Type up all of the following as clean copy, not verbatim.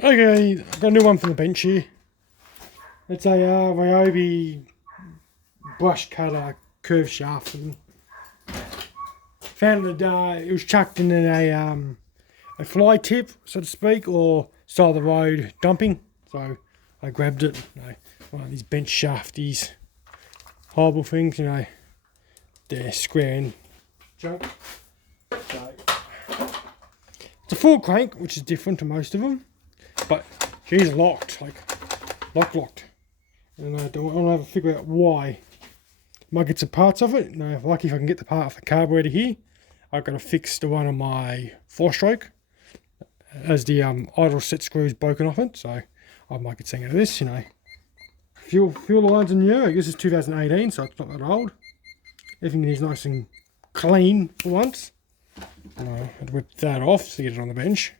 Okay, I've got a new one for the bench here. It's a RYOBI brush cutter curved shaft. And found it. It was chucked in a fly tip, so to speak, or side of the road dumping. So I grabbed it. One of these bench shafties, horrible things, they're square and junk. So it's a full crank, which is different to most of them, but she's locked, locked. And I don't want to have to figure out why. Might get some parts of it. Lucky if I can get the part off the carburetor here. I've got to fix the one on my 4-stroke, as the idle set screw is broken off it. So I might get something out of this. Fuel lines are new. I guess it's 2018, so it's not that old. Everything is nice and clean for once. I'd whip that off to get it on the bench.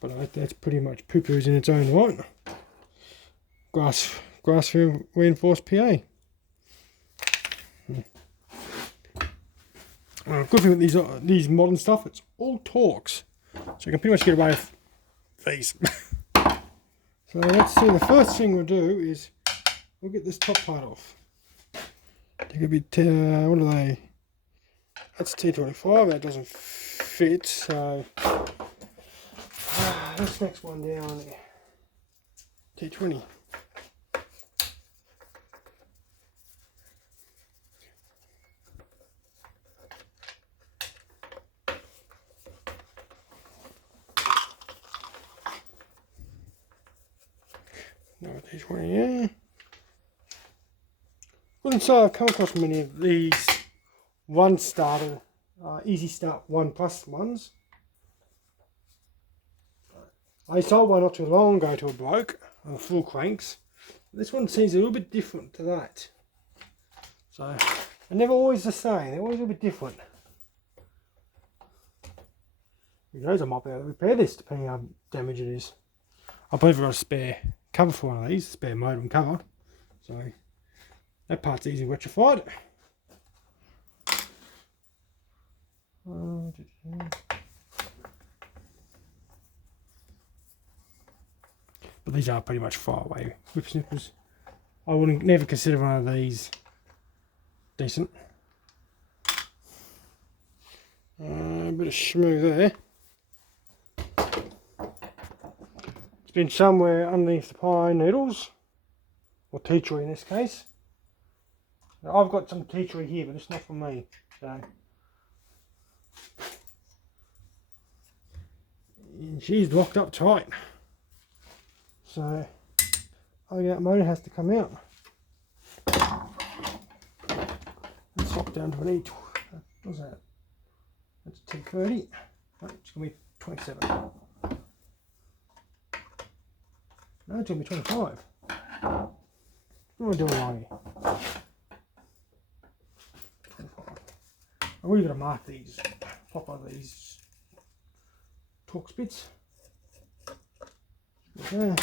But that's pretty much poo-poos in its own right. Grass reinforced PA. Good thing with these modern stuff, it's all Torx, so you can pretty much get away with these. So let's see. The first thing we'll do is we'll get this top part off. Take a bit. What are they? That's T25. That doesn't fit. So this next one down there, T20. No, T20, yeah. Wouldn't say I've come across many of these one starter, easy start 1+ ones. I sold one not too long ago to a bloke, full cranks. This one seems a little bit different to that. So they're never always the same, they're always a little bit different. Who knows, I might be able to repair this depending on how damage it is. I believe I've got a spare cover for one of these, spare modem cover. So that part's easily rectified. But these are pretty much far away whip snippers. I wouldn't never consider one of these decent. A bit of schmoo there. It's been somewhere underneath the pine needles, or tea tree in this case. Now, I've got some tea tree here, but it's not for me. So and she's locked up tight. So that motor has to come out. Let's swap down to an E. What's that? That's a T30. Oh, it's going to be 27. No, it's going to be 25. What am I doing wrong here? 25. I've really got to mark these, pop over these Torx bits. Okay.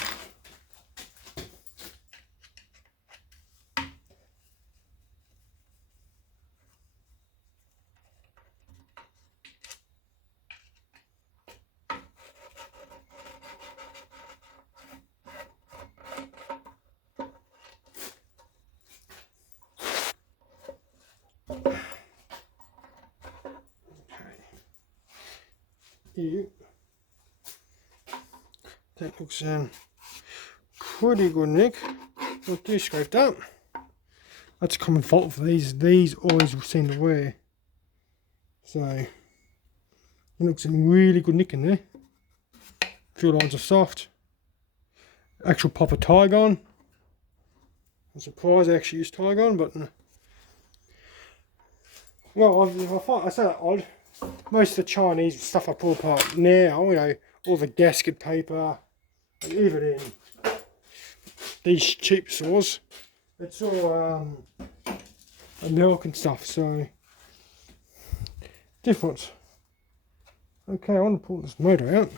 Here. That looks pretty good, Nick. Not too scraped up. That's a common fault for these. These always seem to wear. So it looks in really good nick in there. Fuel lines are soft. Actual proper Tygon. I'm surprised I actually use Tygon, but well, I say that odd. Most of the Chinese stuff I pull apart now, all the gasket paper, and even in these cheap saws, it's all milk and stuff, so different. Okay, I want to pull this motor out.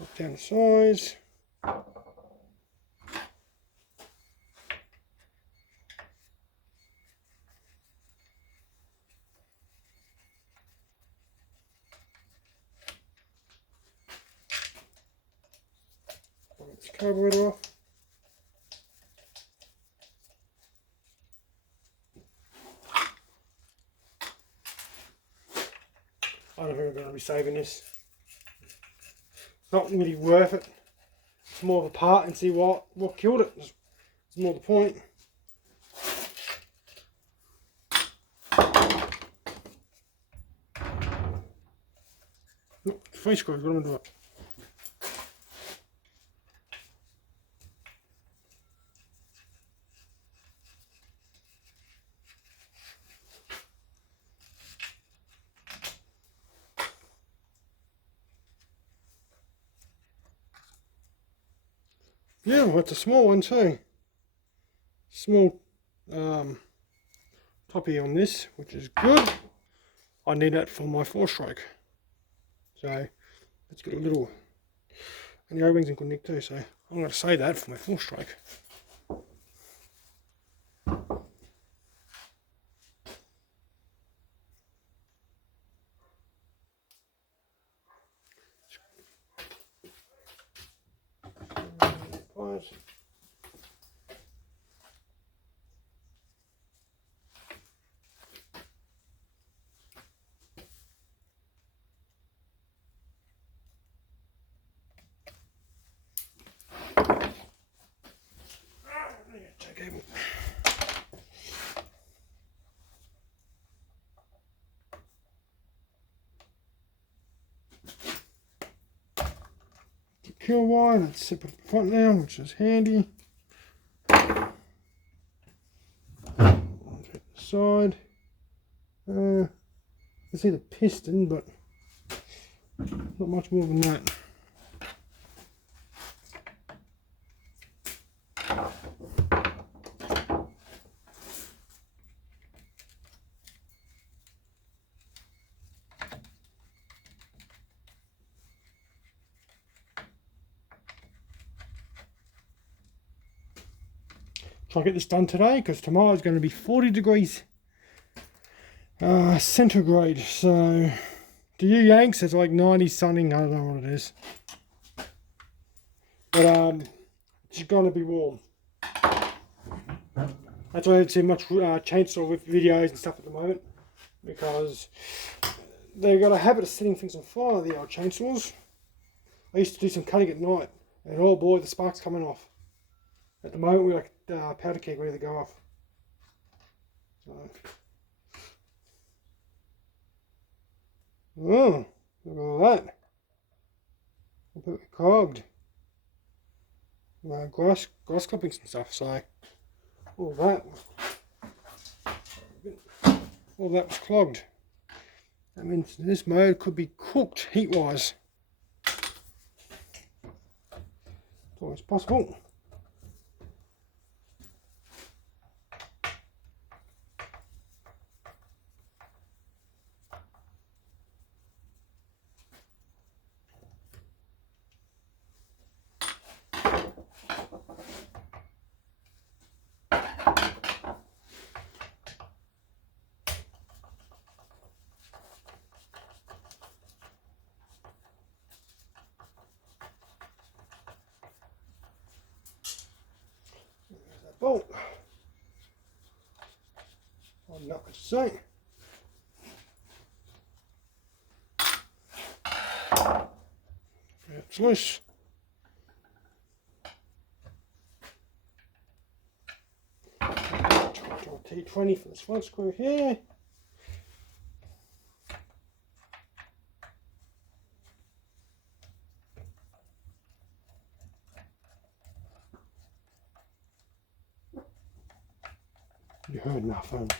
Up down the sides. this carburetor off. I don't think I'm going to be saving this. It's not really worth it. It's more of a part and see what killed it. It's more the point. Look, 3 screws, what am I doing? Yeah, well, it's a small one too. Small top here on this, which is good. I need that for my 4-stroke. So let's get a little, and the O-rings in good nick too, so I'm going to save that for my 4-stroke. Kill wire, that's separate at the front now, which is handy. Side. You see the piston, but not much more than that. Try to get this done today because tomorrow is going to be 40 degrees centigrade. So to you Yanks, it's like 90 something. I don't know what it is, but it's going to be warm. That's why I don't see much chainsaw with videos and stuff at the moment, because they've got a habit of setting things on fire, the old chainsaws. I used to do some cutting at night, and oh boy, the sparks coming off. At the moment, we're like powder keg ready to go off. So. Oh, look at all that. Completely clogged. Grass clippings and stuff, so all that was clogged. That means this mode could be cooked heat-wise. It's always possible. Bolt. I'm not going to say. It's loose. T20 for this front screw here. You heard nothing.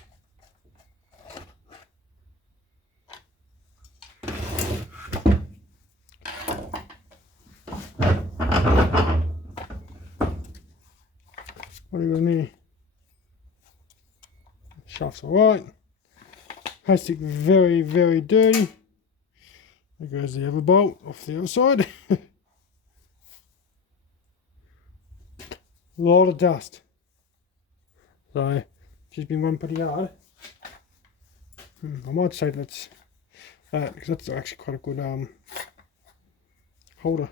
What do you got in here? Shaft's alright. Plastic very, very dirty. There goes the other bolt off the other side. A lot of dust. So she's been run pretty hard. I might say that's that, because that's actually quite a good holder.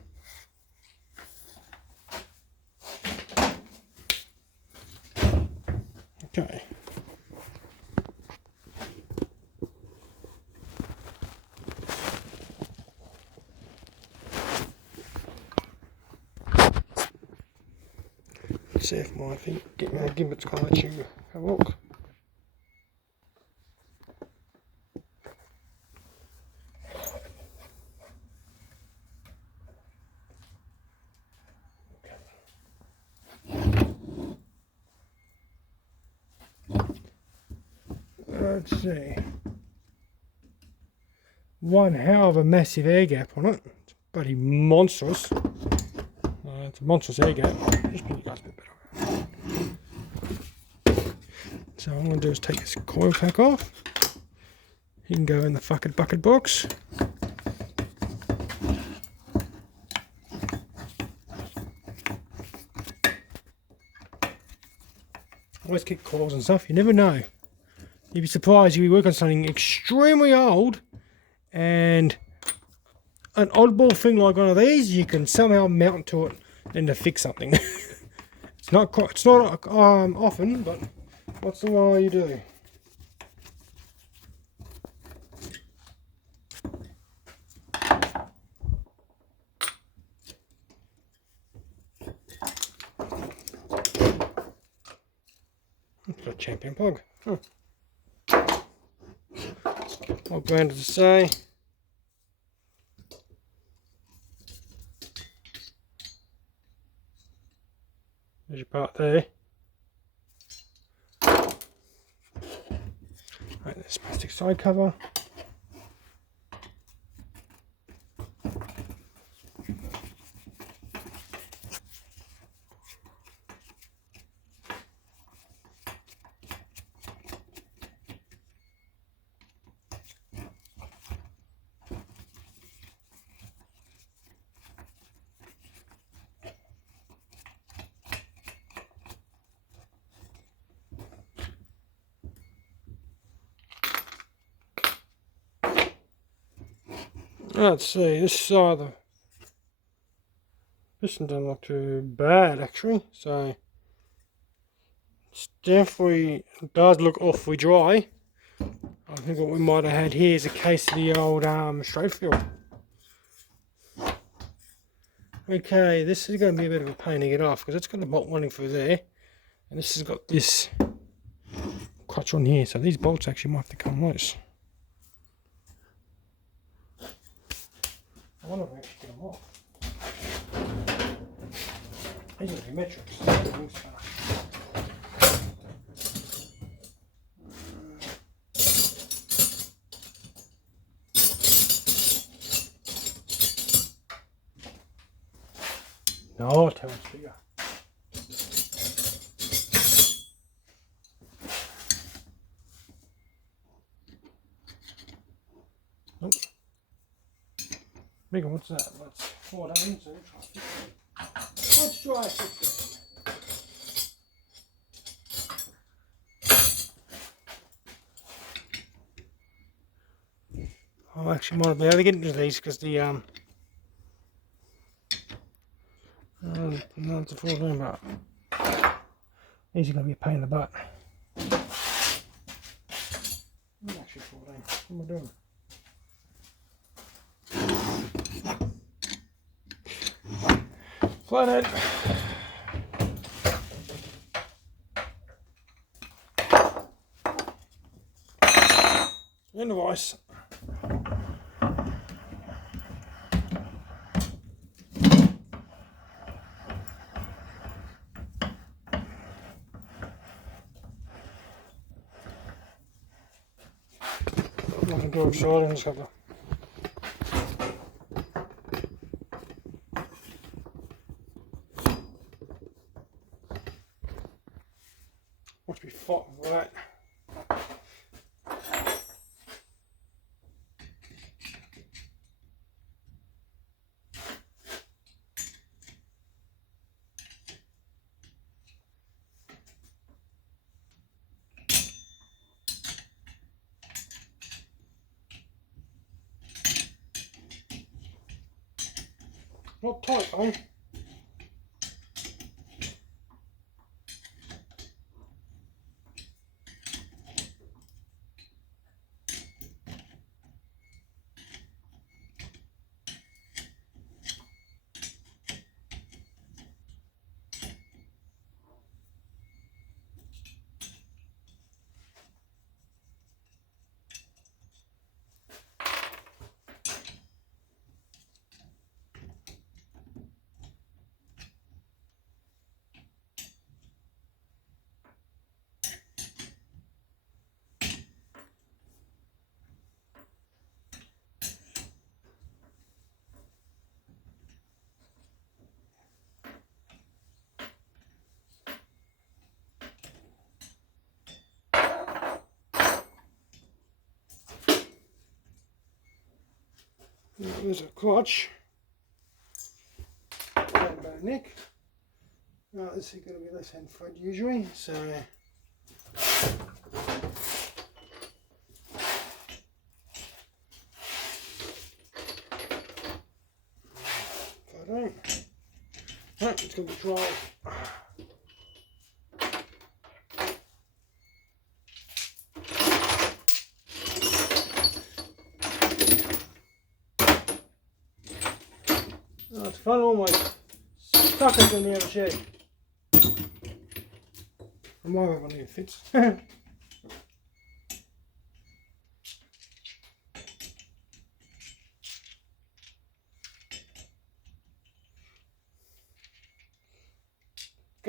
Okay. Let's see if my thing gimlet's going to let you have a look. Let's see. One hell of a massive air gap on it. It's bloody monstrous. It's a monstrous air gap. Just make you guys a bit better. So what I'm going to do is take this coil pack off. He can go in the fucking bucket box. Always keep coils and stuff. You never know. You'd be surprised. You'd be working on something extremely old, and an oddball thing like one of these, you can somehow mount to it and to fix something. It's not often, but what's the way you do? It's got a champion plug. Huh. What brand does it say? There's your part there. Right, this plastic side cover. Let's see, this side of the piston doesn't look too bad actually, so it's definitely does look awfully dry. I think what we might have had here is a case of the old straight fuel. Okay, this is going to be a bit of a pain to get off because it's got the bolt running through there, and this has got this clutch on here, so these bolts actually might have to come loose. I wonder if I actually get them off. These are the metrics. No, tell us bigger. Nope. Bigger, what's that? That's 14, so we'll try 15. Let's try 15. I actually might be able to get into these because the no, it's a 14, but these are going to be a pain in the butt. It's actually 14. What am I doing? Flathead. End of ice. Nothing too exciting, just have to watch me fight with that. Not tight though. There's a clutch. About neck. This is going to be left hand thread usually, so if I don't, it's going to be 12. Oh, it's fun almost stuck it in the other shed. And my one even fits. Going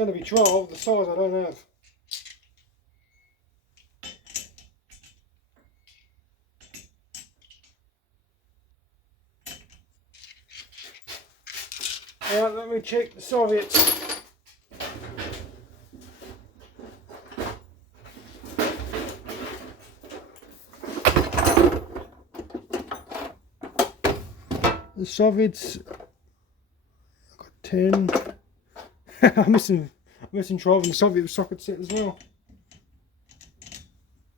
to be 12, the size I don't have. Now let me check the Soviets. The Soviets, I've got 10. I'm missing 12 in the Soviet socket set as well.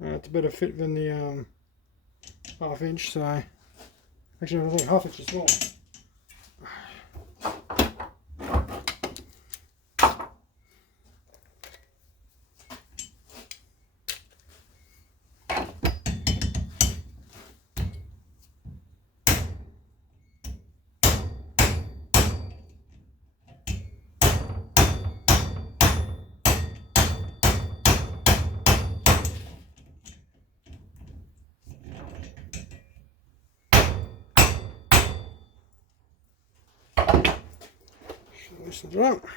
It's a better fit than the half inch, so actually I think half inch is small. Loosen it up.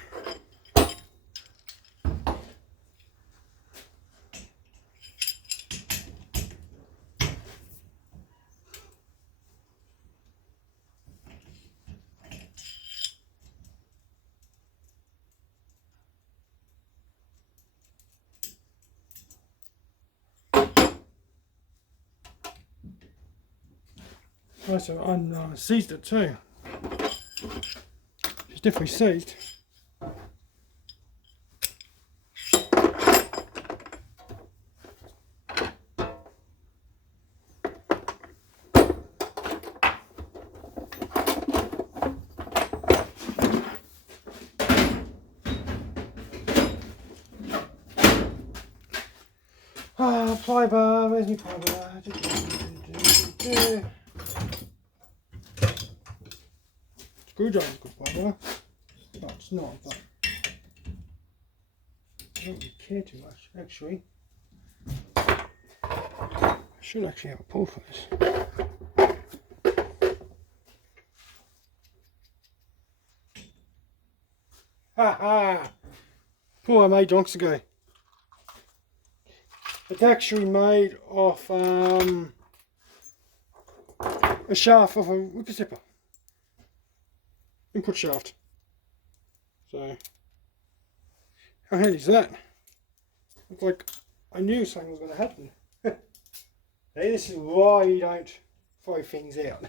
Also unseized it too. It's definitely seized. Ply bar, where's my ply bar? Screwdriver's a good ply bar. No, it's not, but I don't really care too much, actually. I should actually have a pull for this. Ha ha! Pull I made donks ago. It's actually made off a shaft of a whipper zipper. Input shaft. So, how handy is that? Looks like I knew something was going to happen. Hey, this is why you don't throw things out.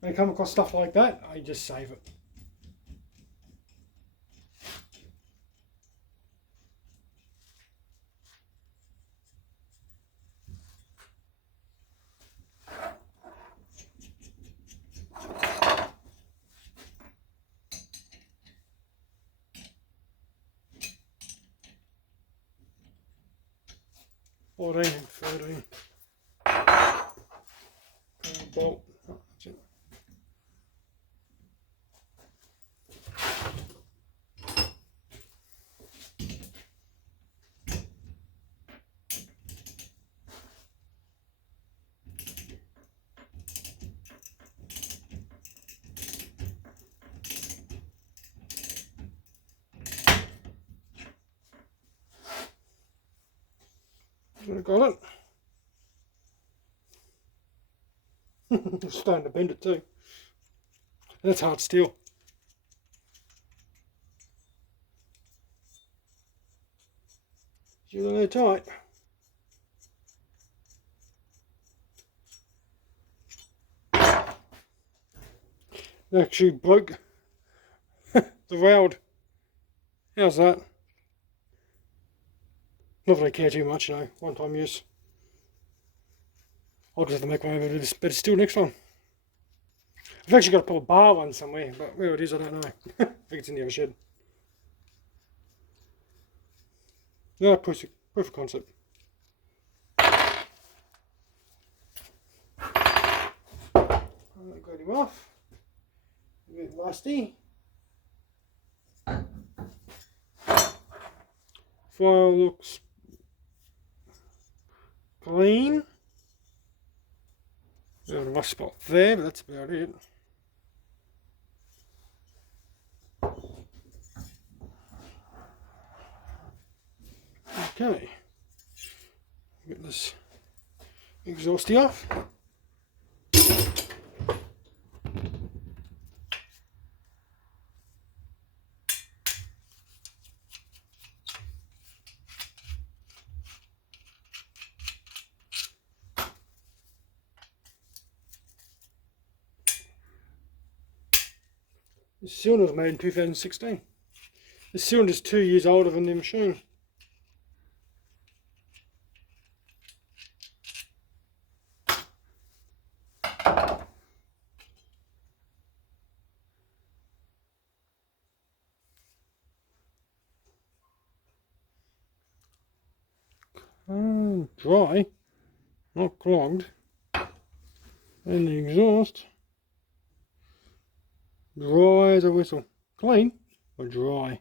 When I come across stuff like that, I just save it. Or 14 and 13. Bolt. Oh, that's it. Got it. It's starting to bend it too. That's hard steel. You're a little tight. actually broke the weld. How's that? Not that I care too much, you know, one time use. I'll just have to make my own better steel next time. I've actually got to put a bar one somewhere, but where it is I don't know. I think it's in the other shed. No, proof of concept. I got him off. A bit rusty. File looks clean. Bit of a rust spot there, but that's about it. Okay. Get this exhausty off. This cylinder was made in 2016. This cylinder is 2 years older than the machine. Dry, not clogged. And the exhaust, dry as a whistle. Clean, but dry.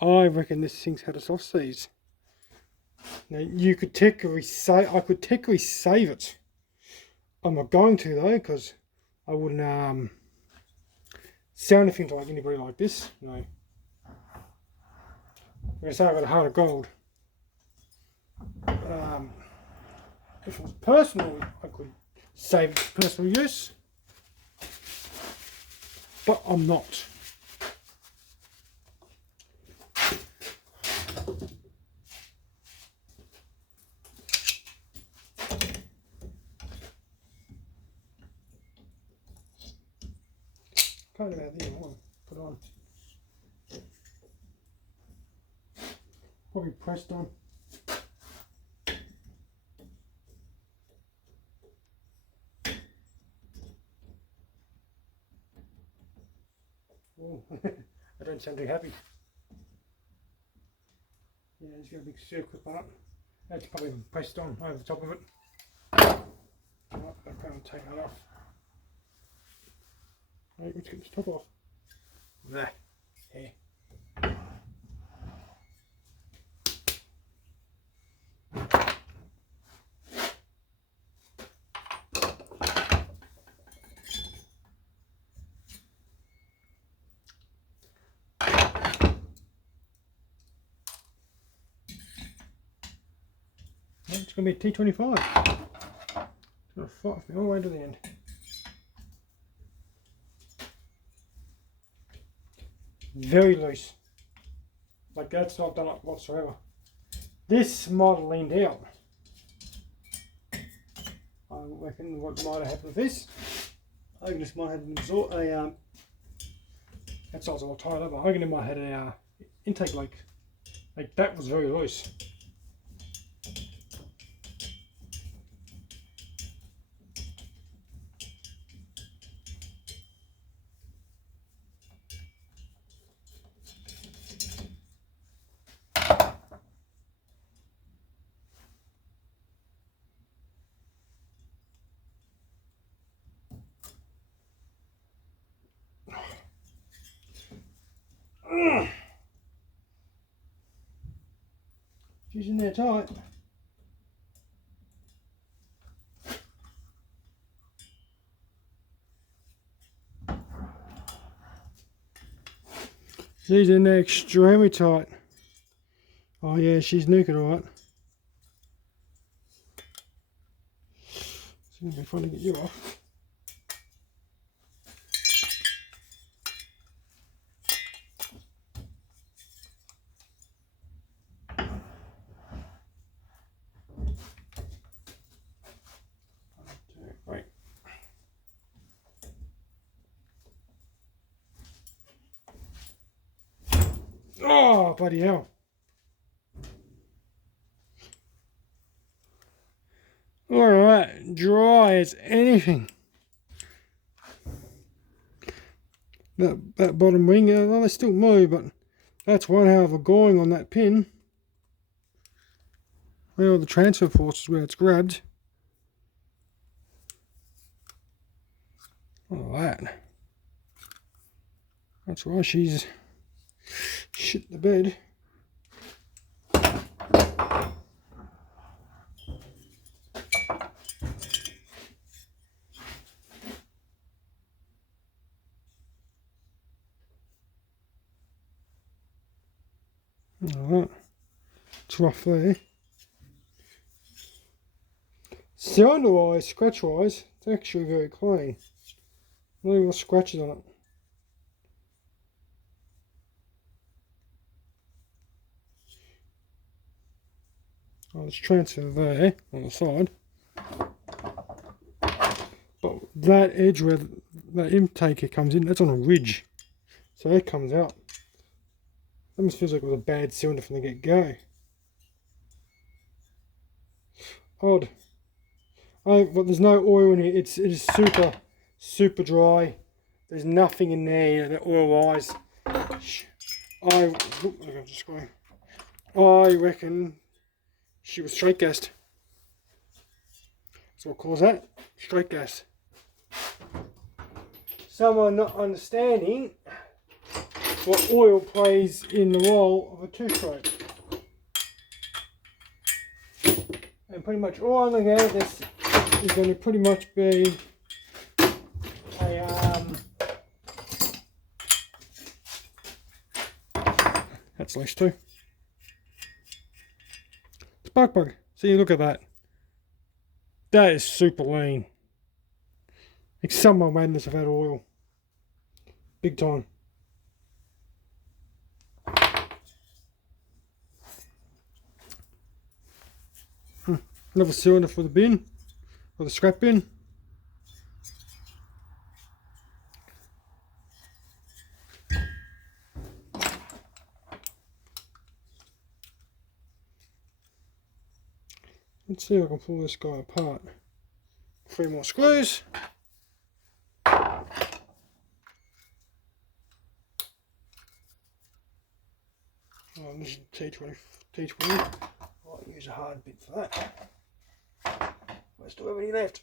I reckon this thing's had a soft seize. Now you could technically say, I could technically save it. I'm not going to though, because I wouldn't sound anything like anybody like this. You know, I'm going to say I've got a heart of gold. If it was personal, I could save it for personal use, but I'm not. Can't get out there, put on. Probably pressed on. Oh, I don't sound too happy. Yeah, it's got a big circle part. That's probably pressed on over the top of it. Right, I'll kind of take that off. Right, let's get this top off. There. Yeah. It's going to be a T25. It's going to fight me all the way to the end. Very loose. Like that's not done up whatsoever. This might have leaned out. I reckon what might have happened with this, I reckon this might have absorbed a that side's all tied up. I reckon it might have had a intake leak. Like that was very loose. She's in there tight. She's in there extremely tight. Oh yeah, she's naked alright. It's going to be fun to get you off. Right. bloody hell. Alright, dry as anything. That bottom wing, well, they still move, but that's one hell of a going on that pin. Well, the transfer force is where it's grabbed. Oh, that. That's why she's shit the bed. Alright, it's rough there. Cylinder wise, scratch wise, it's actually very clean. No real scratches on it. Oh, there's transfer there on the side. But that edge where that intaker comes in, that's on a ridge. So that comes out. That almost feels like it was a bad cylinder from the get-go. Odd. Oh, but there's no oil in here. It is super dry. There's nothing in there that oil-wise. I reckon she was straight gassed. That's what calls that, straight gas. Someone not understanding what oil plays in the role of a two-stroke. And pretty much all I'm going to get out of this is going to pretty much be a that's lash too. Spark plug. See, look at that. That is super lean. Like someone made this without oil. Big time. Another cylinder for the bin, or the scrap bin. Let's see if I can pull this guy apart. 3 more screws. Oh, this is T20. I'll use a hard bit for that. I still have any left.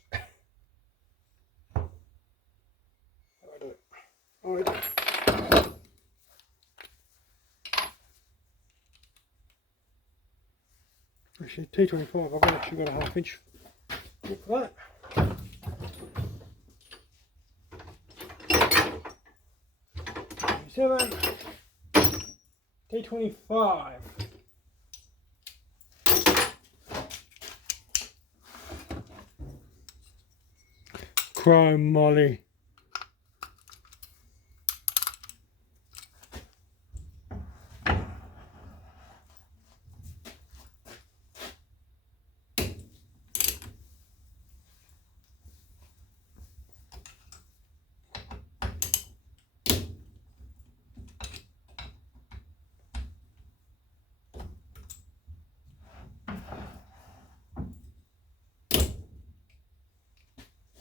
How do I do it? Oh, I do. Actually, T25, I've actually got a 1/2 inch bit for that. T25. Chrome Molly.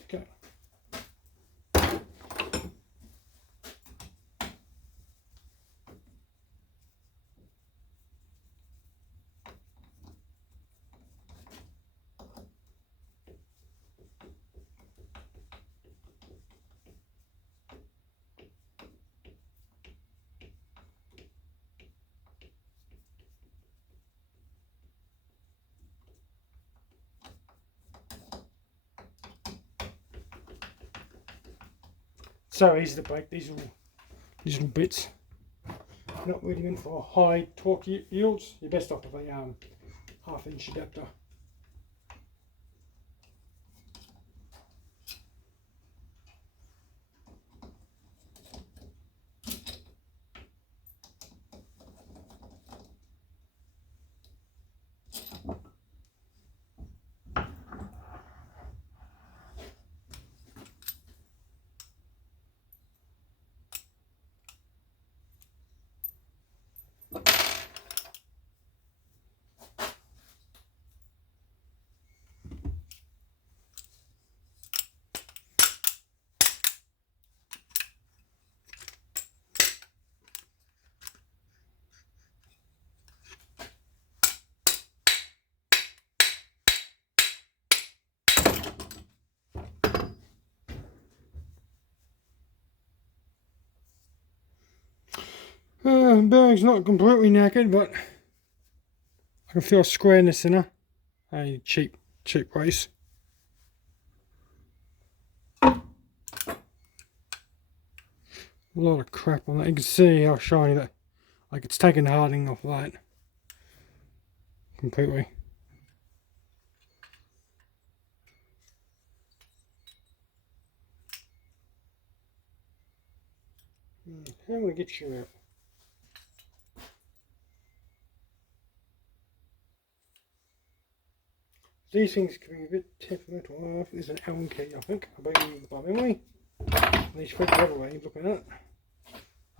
Okay. So easy to break these little bits. Not really meant for high torque yields. You're best off with a 1/2 inch adapter. The bearing's not completely knackered, but I can feel a square in the centre. A cheap race. A lot of crap on that. You can see how shiny that, like it's taken the hardening off that completely. How am I going to get you out? These things can be a bit temperamental. I think there's an Allen key, I think. I believe by memory. And these fit the other way, looking at it.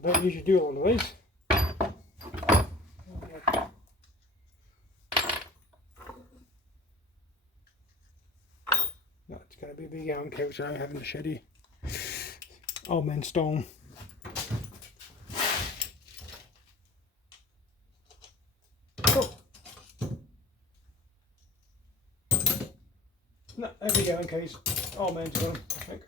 I don't usually do a lot of these. No, it's going to be a big Allen key, which I don't have in the shed here. Old man stone. No, there we go, in case old man's got them, I think.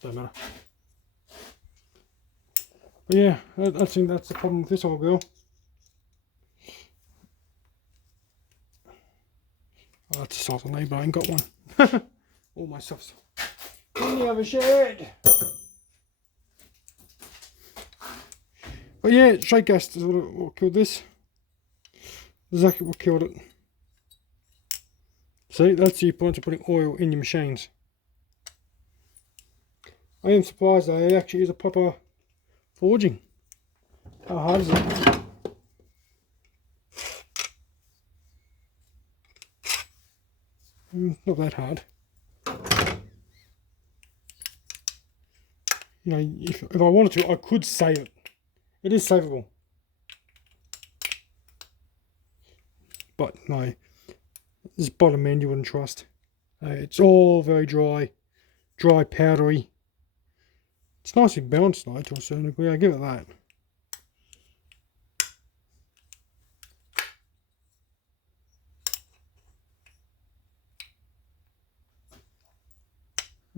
Don't matter. But yeah, I think that's the problem with this old girl. Oh, that's a size on me, but I ain't got one. All my stuff's in the other shed. But yeah, straight gas is what killed this. Exactly what killed it. See, that's the point of putting oil in your machines. I am surprised though, it actually is a proper forging. How hard is it? Not that hard. You know, if I wanted to, I could save it. It is savable. But no, this bottom end you wouldn't trust. It's all very dry, powdery. It's nicely balanced though, to a certain degree, I give it that.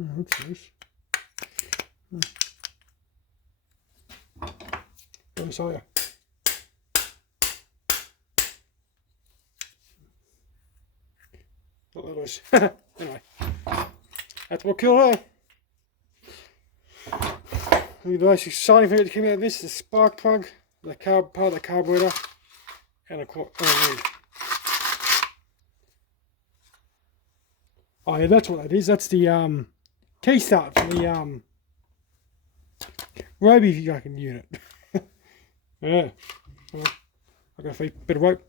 Oh, what's this? Let me show you. Not that loose. Anyway, that's what killed her. The most exciting thing that came out of this is the spark plug, the part of the carburetor, and a lead. Oh yeah, that's what that is. That's the key start for the RYOBI unit. Yeah. Well, I got a bit of rope.